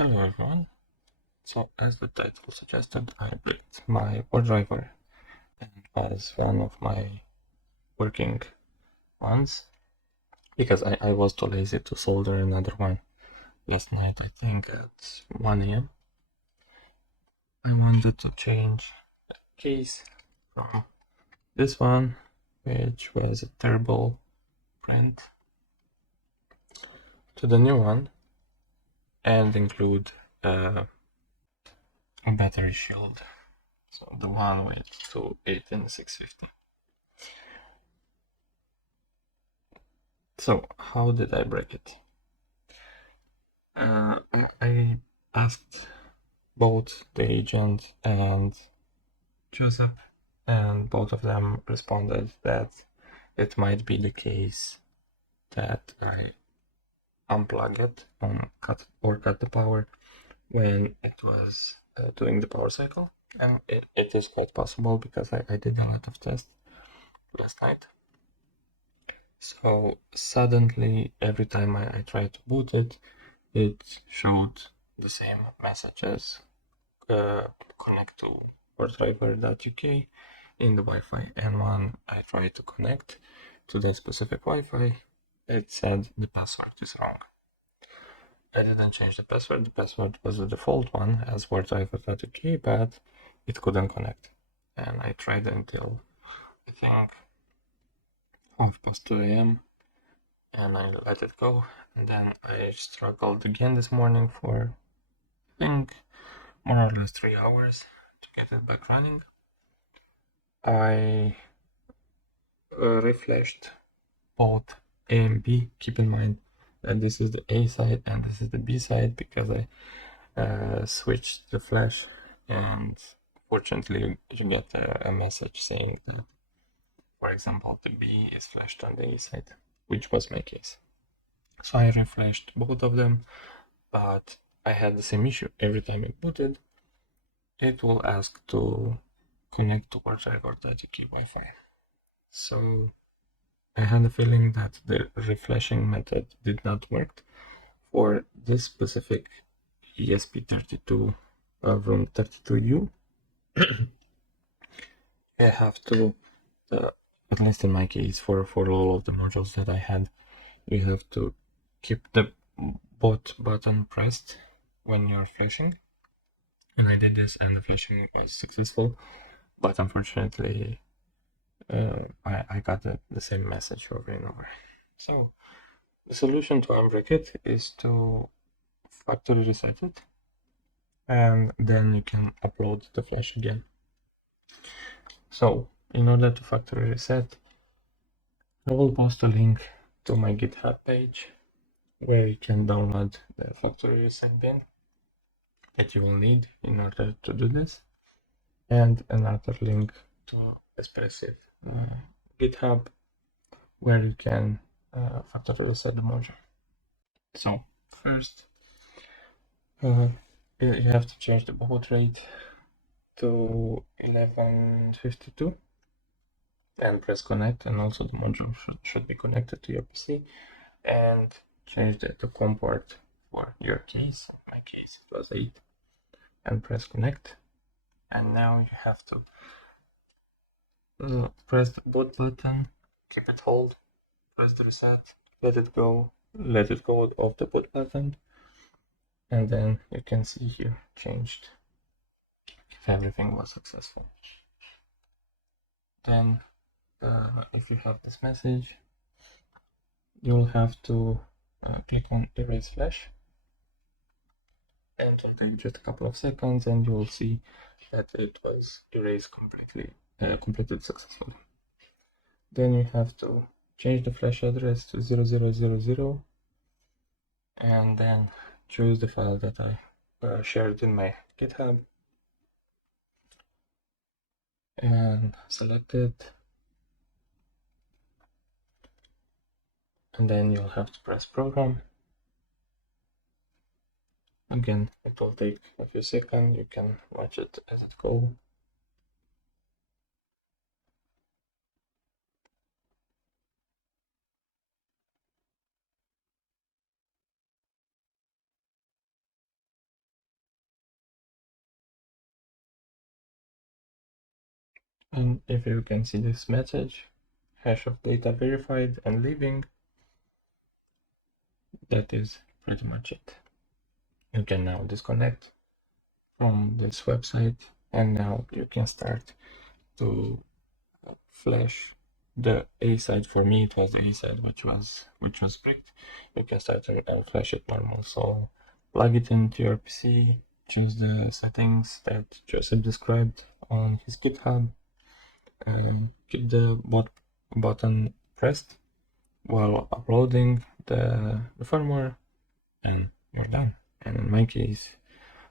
Hello everyone. So as the title suggested, I bricked my Wardriver and it was one of my working ones because I was too lazy to solder another one last night, I think at 1 a.m. I wanted to change the case from this one, which was a terrible print, to the new one and include a battery shield. So the one with 218/650. So how did I break it? I asked both the agent and Joseph, and both of them responded that it might be the case that I unplug it cut the power when it was doing the power cycle. And it is quite possible because I did a lot of tests last night. So suddenly, every time I tried to boot it, it showed the same messages. Connect to wardriver.uk in the Wi-Fi, and when I tried to connect to the specific Wi-Fi, it said the password is wrong. I didn't change the password was the default one as wardriver.uk, but it couldn't connect. And I tried until I think 2:30 a.m. and I let it go. And then I struggled again this morning for I think more or less 3 hours to get it back running. I refreshed both A and B. Keep in mind that this is the A side and this is the B side because I switched the flash, and fortunately you get a message saying that, for example, the B is flashed on the A side, which was my case. So I refreshed both of them, but I had the same issue. Every time it booted, it will ask to connect to wardriver.uk Wi-Fi. So I had a feeling that the refreshing method did not work for this specific ESP32 room 32U. I have to, at least in my case, for all of the modules that I had, you have to keep the boot button pressed when you're flashing. And I did this, and the flashing was successful, but unfortunately, I got the same message over and over. So the solution to unbrick it is to factory reset it, and then you can upload the flash again. So in order to factory reset, I will post a link to my GitHub page where you can download the factory reset bin that you will need in order to do this, and another link to Espressive GitHub where you can factory reset the module. So first, you have to change the baud rate to 1152, then press connect, and also the module should be connected to your PC, and change the COM port for your case. In my case it was 8, and press connect. And now you have to press the boot button, keep it hold, press the reset, let it go of the boot button, and then you can see here changed if everything was successful. Then if you have this message, you'll have to click on erase flash, and it'll take just a couple of seconds, and you'll see that it was erased completed successfully. Then you have to change the flash address to 0000, and then choose the file that I shared in my GitHub, and select it, and then you'll have to press program. Again, it will take a few seconds, you can watch it as it goes. And if you can see this message, hash of data verified and leaving, that is pretty much it. You can now disconnect from this website, and now you can start to flash the A side. For me it was the A side which was bricked. You can start to flash it normal. So plug it into your PC, choose the settings that Joseph described on his GitHub, and keep the button pressed while uploading the firmware, and you're done. And in my case,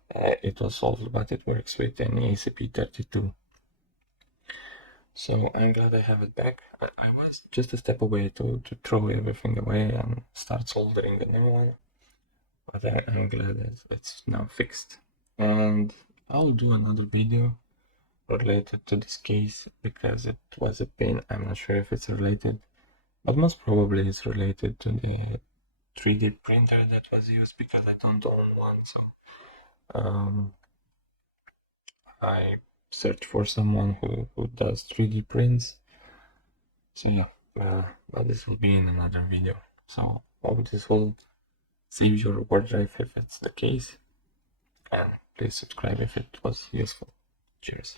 it was solved, but it works with an ECP32. So I'm glad I have it back. I was just a step away to throw everything away and start soldering a new one, but I'm glad that it's now fixed. And I'll do another video related to this case because it was a pain. I'm not sure if it's related, but most probably it's related to the 3D printer that was used, because I don't own one. So I searched for someone who does 3D prints. So yeah, but this will be in another video. So hope this will save your Wardriver if it's the case, and please subscribe if it was useful. Cheers.